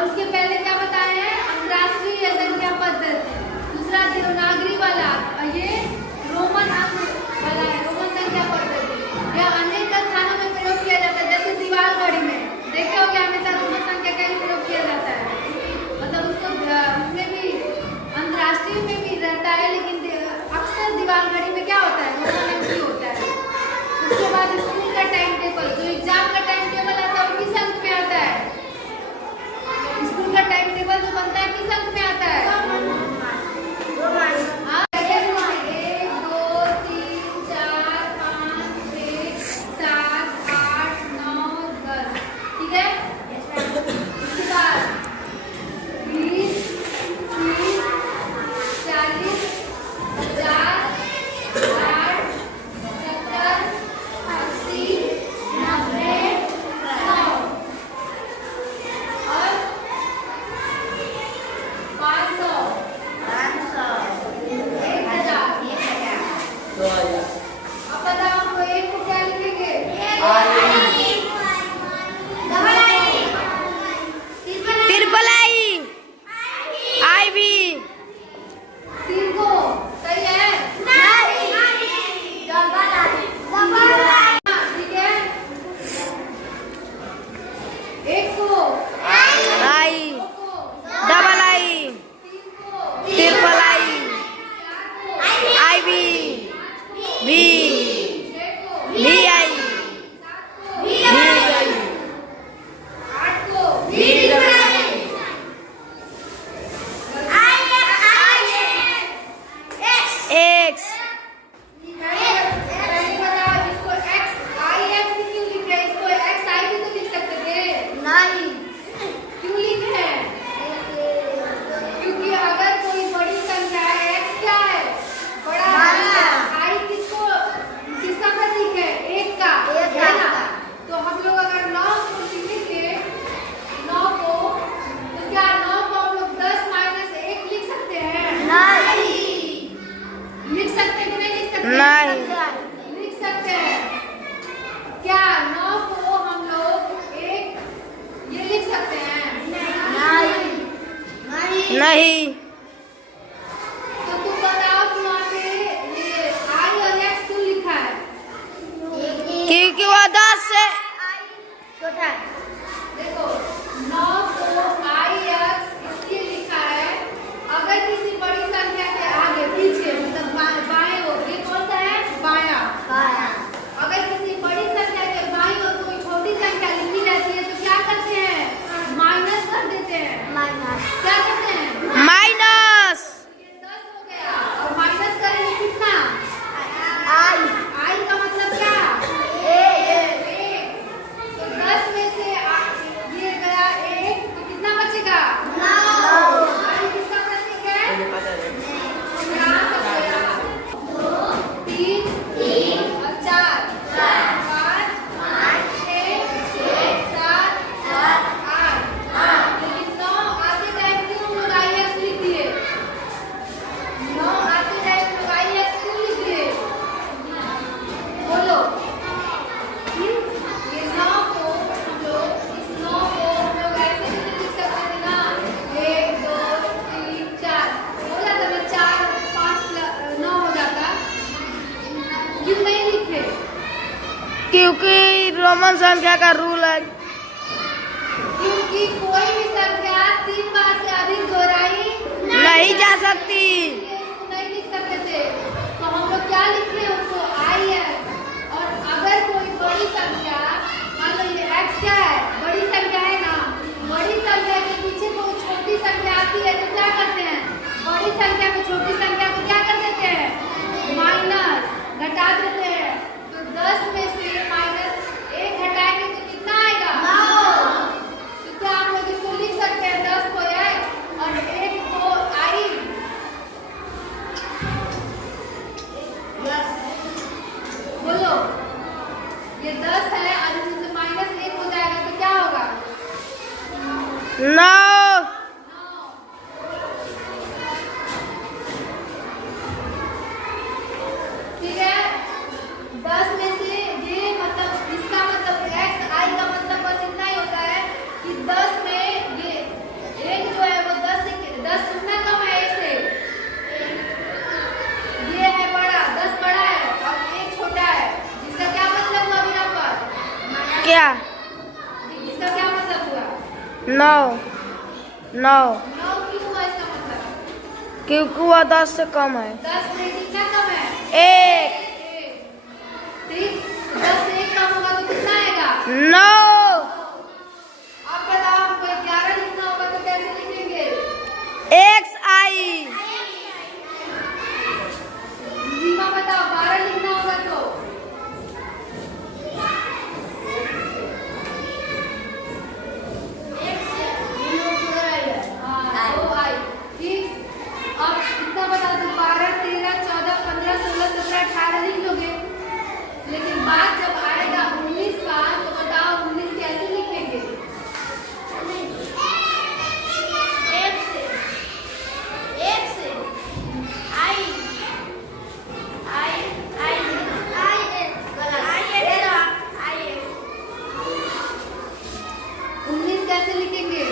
और उसके पहले क्या बताए हैं? अंतरराष्ट्रीय संख्या पद्धति। दूसरा देवनागरी वाला, ये रोमन अंक वाला है, रोमन संख्या पद्धति। यह अनेक स्थानों में प्रयोग किया जाता है, जैसे दीवार घड़ी में देखे हो क्या हमेशा रोमन संख्या का ही प्रयोग किया जाता है। मतलब उसको उसमें भी अंतरराष्ट्रीय में भी रहता है, लेकिन अक्सर दीवार घड़ी में क्या होता है? रोमन अंक ही होता है। उसके बाद स्कूल का टाइम टेबल, जो एग्जाम का टाइम टेबल आता है वो किस अंक में आता है? स्कूल का टाइम टेबल जो बनता है किस अंक में आता है? हाँ, 1, 2, 3, 4, 5, 6, 7, 8, 9, 10। ठीक है। उसके बाद 20, 30, 40, 50, 60, 70, 80, 90, 100 और 500, 1000। अब बताओ हमको एक को क्या लिखेंगे? ट्रिपल आई भी। 3 को सही है? ठीक है। 1 को आई, 2 को डबल आई, 3 को ट्रिपल आई, 4 को आई भी, 6 को भी आई, 7 को भी आई, 8 को एक्स, पहले बताओ इसको XIX क्यों लिख रहे हैं? इसको XI भी तो लिख सकते थे। क्यों लिखे हैं? क्योंकि अगर कोई बड़ी संख्या है, X क्या है? बड़ा। I किसका प्रतीक है? 1 का, है ना? तो हम लोग अगर 9 को लिखेंगे, 9 को, तो क्या 9 को हम लोग 10 - 1 लिख सकते हैं? लिख सकते हैं कि नहीं लिख सकते? नहीं। लिख सकते हैं। क्या 9 को हम लोग 1 ये लिख सकते हैं? नहीं। तो तुम बताओ कि वहाँ पे ये I और X क्यों लिखा है? क्योंकि वो 10 से देखो 9 को IX इसलिए लिखा है, अगर किसी बड़ी संख्या के आगे पीछे मतलब बाएं ओर, ये कौन सा है? बायां। अगर किसी बड़ी संख्या के बाईं ओर कोई छोटी संख्या लिखी जाती है तो क्या करते हैं? माइनस कर देते हैं। क्या करते हैं? माइनस। ये 10 हो गया और माइनस करेंगे कितना? I का मतलब क्या? 1। तो 10 में से ये गया 1, तो कितना बचेगा? 9। I किसका प्रतीक है? यहाँ सब गया 2, 3 और 4, 5, 6, 7, 8। लेकिन 9 आते टाइम क्यों हम लोग IX लिख दिए? 9 आते टाइम हम लोग IX क्यों लिख दिए? बोलो। ये 9 को हम लोग, इस 9 को हम लोग ऐसे भी लिख सकते थे ना, 1, 2, 3, 4 हो जाता ना, 4, 5, 9 हो जाता। क्यों नहीं लिखे? क्योंकि रोमन संख्या का रूल है। क्योंकि कोई भी संख्या 3 बार से अधिक दोहराई नहीं जा सकती। इसको नहीं लिख सकते थे, तो हम लोग क्या लिख रहे हैं उसको? IX। और अगर कोई बड़ी संख्या, मान लो ये X क्या है? बड़ी संख्या है ना, बड़ी संख्या के पीछे कोई छोटी संख्या आती है तो क्या करते हैं? बड़ी संख्या में छोटी संख्या को क्या कर देते हैं? माइनस, घटा देते हैं। तो 10 में से -1 घटाएंगे तो कितना आएगा? 9। तो क्या हम लोग इसको लिख सकते हैं? 10 को X और 1 को I। बोलो, ये 10 है और इसमें से -1 हो जाएगा तो क्या होगा? 9। ठीक है। 10 में से ये मतलब इसका मतलब XI का मतलब बस इतना ही होता है कि 10 में ये क्या? इसका क्या मतलब हुआ? 9 9 9 क्यों हुआ इसका मतलब? क्योंकि वह 10 से कम है। 10 से कितना कम है? 1 ठीक, 10 से 1 कम होगा तो कितना आएगा? 9 आप बताओ, हमको 11 लिखना होगा तो कैसे लिखेंगे? XI जीमा बताओ, 12 लिखना होगा तो? हाँ, 2I। ठीक, अब कितना बता दो? 12, 13, 14, 15, 16, 17, 18 लिख लोगे। लेकिन बात जब आएगा 19 का तो बताओ 19 कैसे लिखेंगे? एक से आई 19 कैसे लिखेंगे?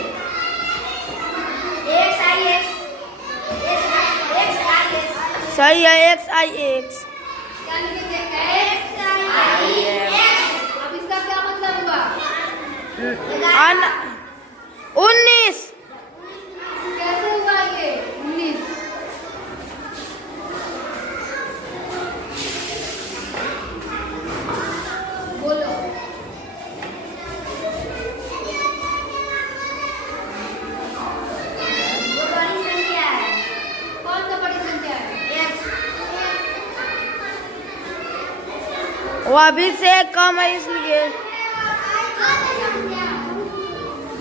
सही है। XIX क्या लिखेंगे? अब इसका क्या मतलब हुआ? 19 कैसे हुआ ये 19? बोलो। कौन सा बड़ी संख्या है? वह 20 से कम है इसलिए।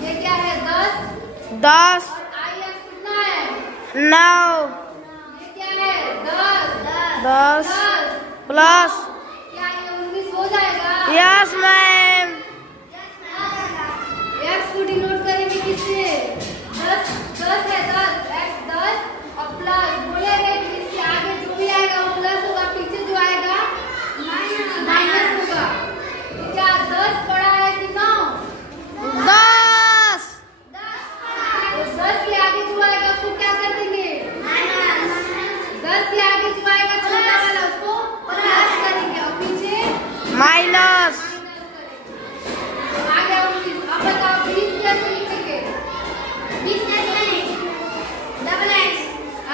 ये क्या है? 10 10 और IX कितना है? 9 ये क्या है? 10 10 प्लस क्या ये 19 हो जाएगा? Yes ma'am. X को डिनोट करेंगे किससे? 10 है 10 X 10 और प्लस बोलेंगे कि इसके आगे जो भी आएगा वो प्लस होगा, पीछे जो आएगा माइनस होगा। तो क्या 10 बड़ा है कि 9? 10 तो 10 के आगे जो आएगा उसको क्या कर देंगे? 10 के आगे जो आएगा छोटा वाला उसको प्लस करेंगे और पीछे माइनस। तो आ गया 19। अब बताओ 20 कैसे लिखेंगे?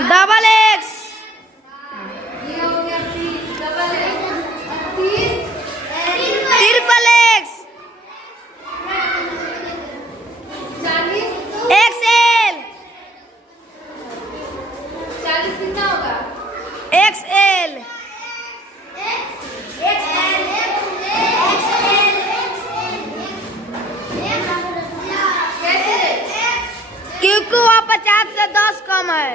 डबल एक्स ये हो गया 30 डबल है 30 ट्रिपल एक्स 40 XL 40 कितना होगा? XL कैसे? क्योंकि वह 50 से 10 कम है।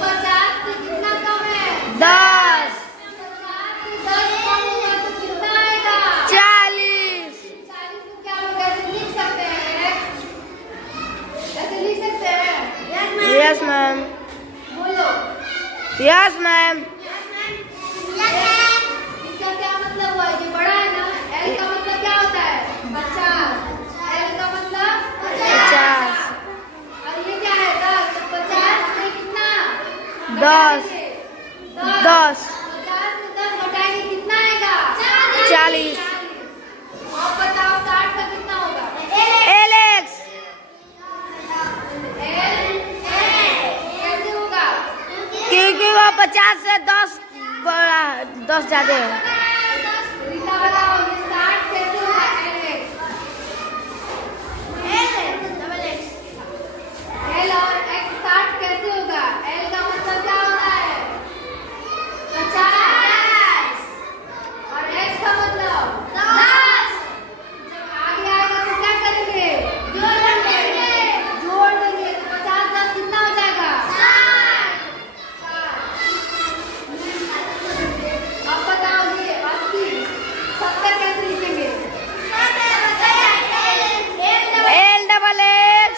50 से कितना कम है? 10 50 से 10 कम होगा तो कितना आएगा? 40 40 को क्या हम कैसे लिख सकते हैं? कैसे लिख सकते हैं? Yes ma'am. बोलो। Yes ma'am. इसका क्या मतलब हुआ? ये बड़ा है ना? L का मतलब क्या होता है? 50। L का मतलब 50 और ये क्या है? 10। तो 50 से कितना? 10 10 50 में 10 घटाएंगे कितना आएगा? 40 और बताओ 60 का कितना होगा? LX कैसे होगा? क्योंकि वह 50 से 10 बड़ा 10 ज्यादा है। रीता बताओ ये 60 कैसे होगा? L और X 60 कैसे होगा? L का मतलब क्या होता है? 50 और X का मतलब 10। जब आगे आएगा तो क्या करेंगे? जोड़ देंगे। तो 50 10 कितना हो जाएगा? 60। अब बताओ ये 80 70 कैसे लिखेंगे? LXX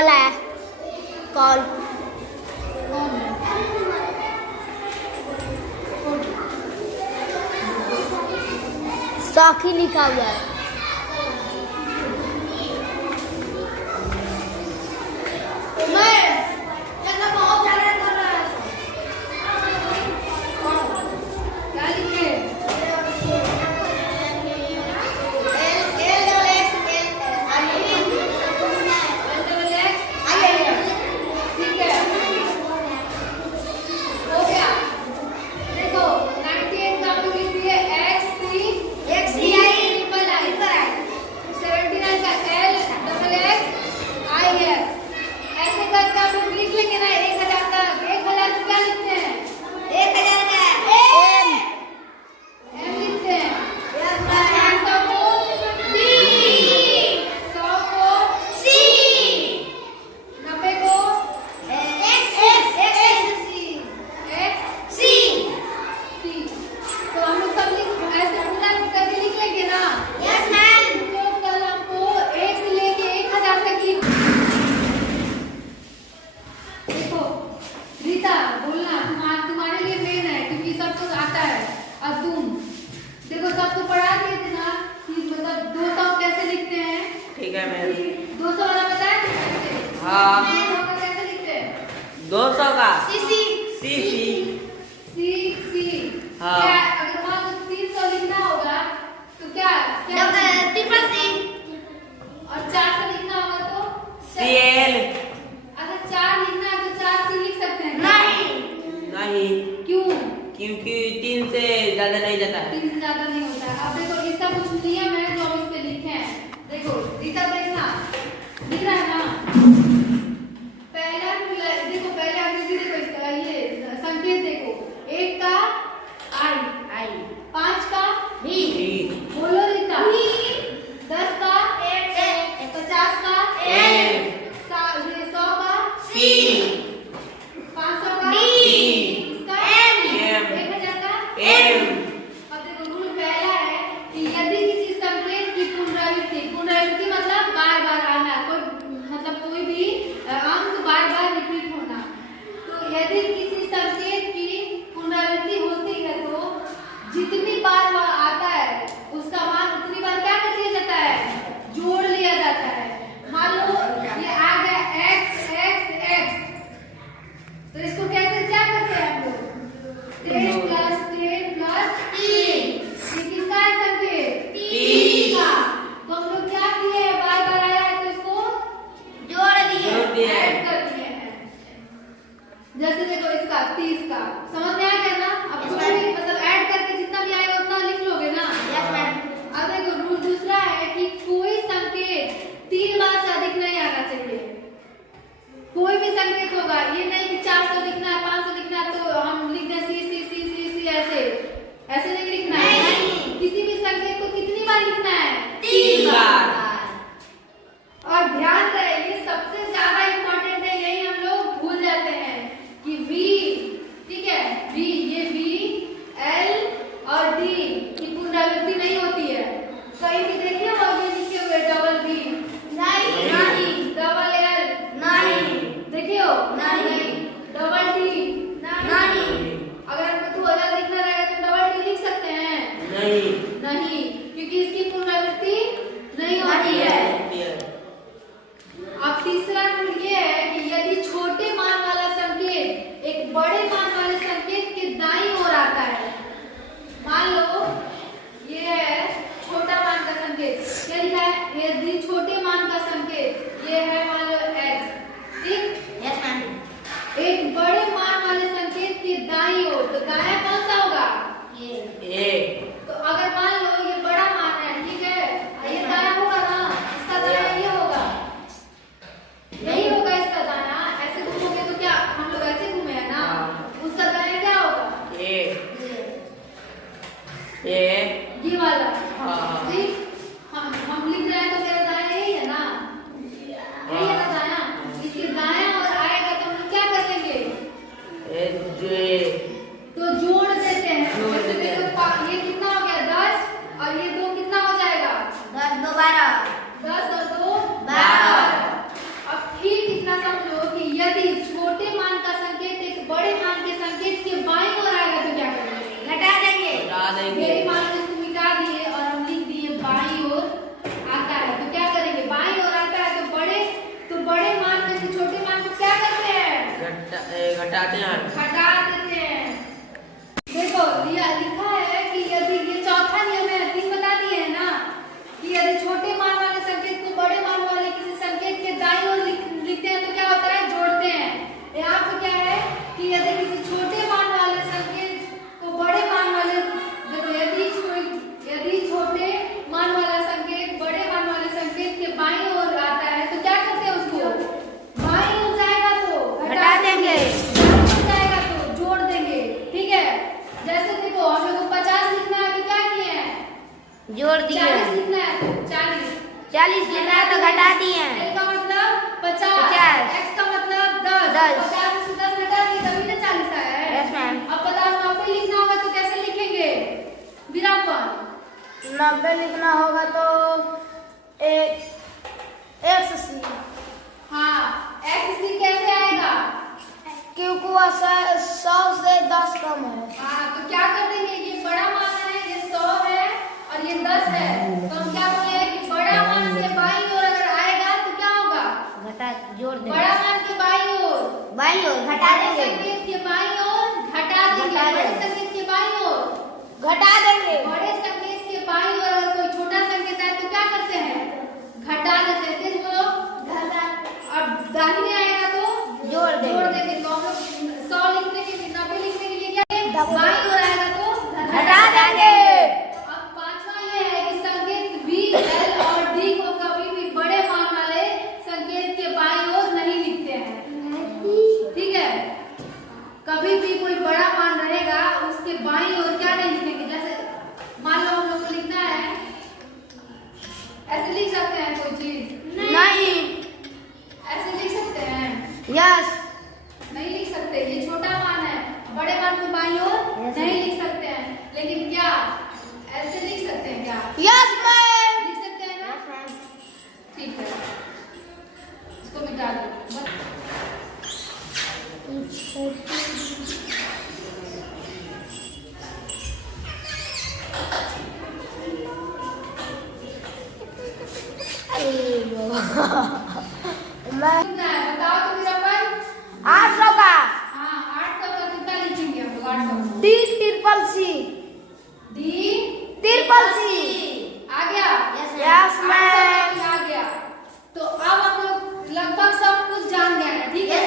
कॉल है, कॉल कौन है? साखी लिखा हुआ है। क्या लिखे? ठीक है, हो गया। देखो 98 का हम लोग लिख दिए XCI, 79 का LXXI है। ऐसे करके हम लोग लिख लेंगे ना 1000 तक। 1000 को क्या लिखते हैं? M लिखते हैं। 500 को D, 100 को C, 90 को X, C। तो हम लोग सब ऐसे पूरा करके लिख लेंगे ना। तो कल हमको 1 से लेके 1000 तक की। देखो रीता बोलना, तुम्हारे लिए मेन है क्योंकि सब कुछ आता है। और तुम देखो सबको पढ़ा दिए थे ना कि मतलब 200 कैसे लिखते हैं। ठीक है मैम। 200 वाला बताया था कैसे? हाँ। 200 का कैसे लिखते हैं? 200 का सीसी सी। हाँ। क्या अगर वहाँ तो 300 लिखना होगा तो क्या क्या ट्रिपल सी और 400 लिखना होगा तो CL। अगर 4 लिखना है तो 4 से लिख सकते हैं क्या? नहीं, क्यों? क्योंकि 3 से ज्यादा नहीं जाता है। 3 से ज्यादा नहीं होता है। अब देखो इसका कुछ नियम है जो हम इस पे लिखे हैं। देखो रीता देखना, दिख रहा है ना? पहला देखो, पहले अंग्रेजी देखो, इसका ये संकेत देखो। 1 का I, 5 का बोलो रीता, 10 का 50 का 100 का 500 का इसका 1000 का। अब देखो रूल पहला है कि यदि किसी संकेत की पुनरावृत्ति मतलब बार बार आना, कोई भी अंक बार बार रिपीट होना। तो यदि किसी संकेत की पुनरावृत्ति होती है तो जितनी बार वह आता है उसका मान उतनी बार क्या कर दिया जाता है? जोड़ लिया जाता है। मान लो ये आ गया x, तो इसको कैसे क्या करते हैं हम लोग? 10 प्लस 3 ये किसका है संकेत? 30 का। तो हम लोग क्या किए हैं? बार बार आया है तो इसको जोड़ दिए। ऐड कर दिए हैं। जैसे देखो इसका 30 का समझ में आ गया ना? अब कोई भी मतलब ऐड करके जितना भी आएगा उतना लिख लोगे ना? अब देखो रूल दूसरा है कि कोई संकेत 3 बार से अधिक नहीं आना चाहिए। कोई भी संकेत होगा, ये नहीं कि 400 लिखना है, 500 लिखना है तो हम लिख दें सी ऐसे नहीं लिखना है। किसी भी संकेत को कितनी बार लिखना है? 3 बार। और ध्यान रहे ये सबसे ज्यादा इम्पोर्टेंट है, यही हम लोग भूल जाते हैं कि V, ठीक है, V, ये V, L और D की पुनरावृत्ति नहीं होती है। कहीं भी देखिए और ये लिखे हुए डबल V नहीं, डबल L नहीं, देखियो नहीं, डबल D नहीं। अगर हमको 2000 लिखना रहेगा तो डबल D लिख सकते हैं? नहीं, क्योंकि इसकी पुनरावृत्ति नहीं होती घटाते हैं 8। हटा देते हैं। देखो लिखा है कि यदि ये चौथा नियम है, 3 बता दिए है ना, कि यदि छोटे मान वाले संकेत को बड़े मान वाले किसी संकेत के दाईं ओर लिखते हैं तो क्या होता है, जोड़ते हैं। यहाँ पे क्या है कि यदि किसी छोटे मान वाले संकेत को बड़े मान वाले, देखो यदि छोटे मान वाला संकेत बड़े मान वाले संकेत के बाईं ओर आता है तो क्या करते हैं, उसको बाईं ओर जाएगा तो हटा देंगे, जाएगा तो जोड़ देंगे। ठीक है, जैसे देखो हम लोग को 50 लिखना है तो क्या किए हैं, जोड़ दिए। 40 लिखना है तो 40 लिखना है तो घटा दिए। L का मतलब 50, 50, X का मतलब 10, 50 में से 10 घटा दिए तभी ना 40 आया है। Yes ma'am. अब बताओ 90 लिखना होगा तो कैसे लिखेंगे, विरामपन। 90 लिखना होगा तो XC। हाँ, XC कैसे आएगा, क्योंकि वह 100 से 10 कम है। हाँ तो क्या कर देंगे, ये बड़ा मान है, ये 100 है और ये 10 है, तो हम क्या बोले कि बड़ा मान के बाईं ओर अगर आएगा तो क्या होगा, घटा जोड़ देंगे। बड़ा मान के बाईं ओर, बाईं ओर घटा बड़े देंगे, संकेत के बाईं ओर घटा देंगे, घटा बड़े देंगे। संकेत के बाईं ओर घटा देंगे। बड़े संकेत के बाईं ओर अगर कोई छोटा संकेत आए तो क्या करते हैं, घटा देते हैं। तेज बोलो, घटा। अब दाहिने आएगा तो जोड़ देंगे। देंगे। तो हम लोग 100 लिखने के लिए, 90 लिखने के लिए क्या करें, बाईं ओर आएगा तो घटा देंगे। अब पांचवा ये है कि संकेत V, L और D को कभी भी बड़े मान वाले संकेत के बाईं ओर नहीं लिखते हैं। ठीक है, कभी भी कोई बड़ा मान रहेगा उसके बाईं ओर क्या नहीं लिखेंगे। जैसे मान लो हम लोग को लिखना है, ऐसे लिख सकते हैं कोई चीज, नहीं। ऐसे लिख सकते हैं, यस। नहीं लिख सकते, ये छोटा मान है, बड़े मान को बाईं ओर नहीं लिख सकते हैं। लेकिन क्या ऐसे लिख सकते हैं, क्या यस मैम। लिख सकते हैं ना, ठीक है, इसको मिटा दो। मैं कितना है बताओ तो मेरा पर। 800 का। हाँ 800 का कितना लिखेंगे हम लोग, 800 D triple C। D triple C। आ गया, यस मैम। 800 आ गया। तो अब हम लोग लगभग सब कुछ जान गए हैं। ठीक है,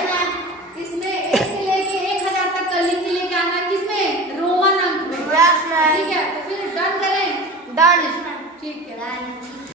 इसमें 1 से लेके 1000 तक का लिख के लेके आना है, किसमें, रोमन अंक में। Yes ma'am. ठीक है, तो फिर डन करें। डन। ठीक है।